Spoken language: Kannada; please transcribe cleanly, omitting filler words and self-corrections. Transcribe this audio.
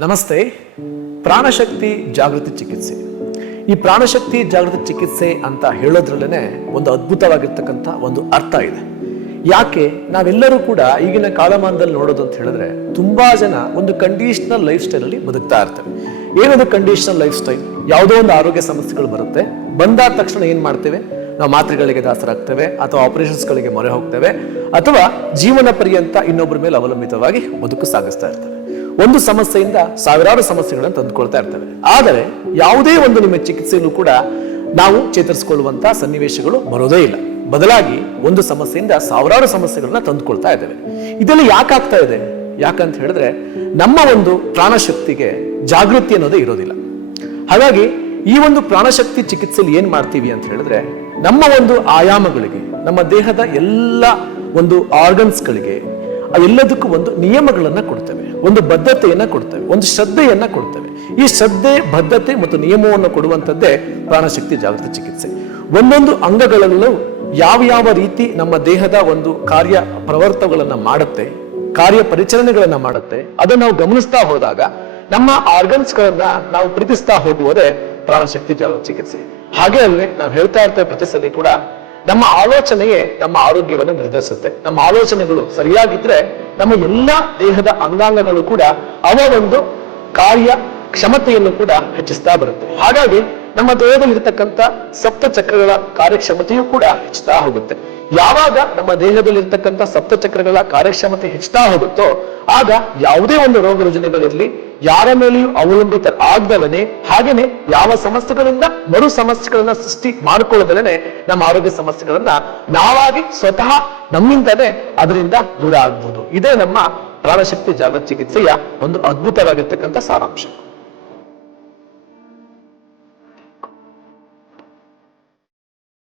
ನಮಸ್ತೆ. ಪ್ರಾಣಶಕ್ತಿ ಜಾಗೃತಿ ಚಿಕಿತ್ಸೆ. ಈ ಪ್ರಾಣಶಕ್ತಿ ಜಾಗೃತಿ ಚಿಕಿತ್ಸೆ ಅಂತ ಹೇಳೋದ್ರಲ್ಲೇ ಒಂದು ಅದ್ಭುತವಾಗಿರ್ತಕ್ಕಂಥ ಒಂದು ಅರ್ಥ ಇದೆ. ಯಾಕೆ ನಾವೆಲ್ಲರೂ ಕೂಡ ಈಗಿನ ಕಾಲಮಾನದಲ್ಲಿ ನೋಡೋದು ಅಂತ ಹೇಳಿದ್ರೆ ತುಂಬಾ ಜನ ಒಂದು ಕಂಡೀಷನಲ್ ಲೈಫ್ ಸ್ಟೈಲ್ ಅಲ್ಲಿ ಬದುಕ್ತಾ ಇರ್ತವೆ. ಏನದು ಕಂಡೀಷನಲ್ ಲೈಫ್ ಸ್ಟೈಲ್? ಯಾವುದೋ ಒಂದು ಆರೋಗ್ಯ ಸಮಸ್ಯೆಗಳು ಬರುತ್ತೆ, ಬಂದಾದ ತಕ್ಷಣ ಏನ್ ಮಾಡ್ತೇವೆ? ನಾವು ಮಾತ್ರೆಗಳಿಗೆ ದಾಸರಾಗ್ತೇವೆ, ಅಥವಾ ಆಪರೇಷನ್ಸ್ಗಳಿಗೆ ಮೊರೆ ಹೋಗ್ತೇವೆ, ಅಥವಾ ಜೀವನ ಪರ್ಯಂತ ಇನ್ನೊಬ್ಬರ ಮೇಲೆ ಅವಲಂಬಿತವಾಗಿ ಬದುಕು ಸಾಗಿಸ್ತಾ ಇರ್ತೇವೆ. ಒಂದು ಸಮಸ್ಯೆಯಿಂದ ಸಾವಿರಾರು ಸಮಸ್ಯೆಗಳನ್ನು ತಂದುಕೊಳ್ತಾ ಇರ್ತವೆ. ಆದರೆ ಯಾವುದೇ ಒಂದು ನಿಮ್ಮ ಚಿಕಿತ್ಸೆಯಲ್ಲೂ ಕೂಡ ನಾವು ಚೇತರಿಸಿಕೊಳ್ಳುವಂತ ಸನ್ನಿವೇಶಗಳು ಬರೋದೇ ಇಲ್ಲ. ಬದಲಾಗಿ ಒಂದು ಸಮಸ್ಯೆಯಿಂದ ಸಾವಿರಾರು ಸಮಸ್ಯೆಗಳನ್ನ ತಂದುಕೊಳ್ತಾ ಇದ್ದೇವೆ. ಇದೆಲ್ಲ ಯಾಕಾಗ್ತಾ ಇದೆ? ಯಾಕಂತ ಹೇಳಿದ್ರೆ ನಮ್ಮ ಒಂದು ಪ್ರಾಣಶಕ್ತಿಗೆ ಜಾಗೃತಿ ಅನ್ನೋದೇ ಇರೋದಿಲ್ಲ. ಹಾಗಾಗಿ ಈ ಒಂದು ಪ್ರಾಣಶಕ್ತಿ ಚಿಕಿತ್ಸೆಯಲ್ಲಿ ಏನ್ ಮಾಡ್ತೀವಿ ಅಂತ ಹೇಳಿದ್ರೆ, ನಮ್ಮ ಒಂದು ಆಯಾಮಗಳಿಗೆ, ನಮ್ಮ ದೇಹದ ಎಲ್ಲ ಒಂದು ಆರ್ಗನ್ಸ್ಗಳಿಗೆ ಎಲ್ಲದಕ್ಕೂ ಒಂದು ನಿಯಮಗಳನ್ನ ಕೊಡ್ತೇವೆ, ಒಂದು ಬದ್ಧತೆಯನ್ನ ಕೊಡ್ತೇವೆ, ಒಂದು ಶ್ರದ್ಧೆಯನ್ನ ಕೊಡ್ತೇವೆ. ಈ ಶ್ರದ್ಧೆ, ಬದ್ಧತೆ ಮತ್ತು ನಿಯಮವನ್ನು ಕೊಡುವಂಥದ್ದೇ ಪ್ರಾಣಶಕ್ತಿ ಜಾಗೃತಿ ಚಿಕಿತ್ಸೆ. ಒಂದೊಂದು ಅಂಗಗಳಲ್ಲೂ ಯಾವ ರೀತಿ ನಮ್ಮ ದೇಹದ ಒಂದು ಕಾರ್ಯ ಪ್ರವರ್ತಗಳನ್ನ ಮಾಡುತ್ತೆ, ಕಾರ್ಯ ಪರಿಚಲನೆಗಳನ್ನ ಮಾಡುತ್ತೆ, ಅದನ್ನ ನಾವು ಗಮನಿಸ್ತಾ ಹೋದಾಗ ನಮ್ಮ ಆರ್ಗನ್ಸ್ ಗಳನ್ನ ನಾವು ಪ್ರೀತಿಸ್ತಾ ಹೋಗುವುದೇ ಪ್ರಾಣಶಕ್ತಿ ಜಾಗೃತಿ ಚಿಕಿತ್ಸೆ. ಹಾಗೆ ಅಲ್ವೇ ನಾವು ಹೇಳ್ತಾ ಇರ್ತೇವೆ ಪ್ರತಿ ಸಲ ಕೂಡ, ನಮ್ಮ ಆಲೋಚನೆಯೇ ನಮ್ಮ ಆರೋಗ್ಯವನ್ನು ನಿರ್ಧರಿಸುತ್ತೆ. ನಮ್ಮ ಆಲೋಚನೆಗಳು ಸರಿಯಾಗಿದ್ರೆ ನಮ್ಮ ಎಲ್ಲಾ ದೇಹದ ಅಂಗಾಂಗಗಳು ಕೂಡ ಅವ ಒಂದು ಕಾರ್ಯ ಕ್ಷಮತೆಯನ್ನು ಕೂಡ ಹೆಚ್ಚಿಸ್ತಾ ಬರುತ್ತೆ. ಹಾಗಾಗಿ ನಮ್ಮ ದೇಹದಲ್ಲಿ ಇರತಕ್ಕಂಥ ಸಪ್ತ ಚಕ್ರಗಳ ಕಾರ್ಯಕ್ಷಮತೆಯೂ ಕೂಡ ಹೆಚ್ಚುತ್ತಾ ಹೋಗುತ್ತೆ. ಯಾವಾಗ ನಮ್ಮ ದೇಹದಲ್ಲಿ ಇರ್ತಕ್ಕಂಥ ಸಪ್ತ ಚಕ್ರಗಳ ಕಾರ್ಯಕ್ಷಮತೆ ಹೆಚ್ಚುತ್ತಾ ಹೋಗುತ್ತೋ ಆಗ ಯಾವುದೇ ಒಂದು ರೋಗ ರುಜಿನಗಳಿರಲಿ ಯಾರ ಮೇಲೆಯೂ ಅವಲಂಬಿತ ಆಗದಲನೆ, ಹಾಗೇನೆ ಯಾವ ಸಮಸ್ಯೆಗಳಿಂದ ಮರು ಸಮಸ್ಯೆಗಳನ್ನ ಸೃಷ್ಟಿ ಮಾಡಿಕೊಳ್ಳದಲನೆ ನಮ್ಮ ಆರೋಗ್ಯ ಸಮಸ್ಯೆಗಳನ್ನ ನಾವಾಗಿ ಸ್ವತಃ ನಮ್ಮಿಂದಲೇ ಅದರಿಂದ ದೂರ ಆಗ್ಬಹುದು. ಇದೇ ನಮ್ಮ ಪ್ರಾಣಶಕ್ತಿ ಜಾಗೃತಿ ಚಿಕಿತ್ಸೆಯ ಒಂದು ಅದ್ಭುತವಾಗಿರ್ತಕ್ಕಂಥ ಸಾರಾಂಶ.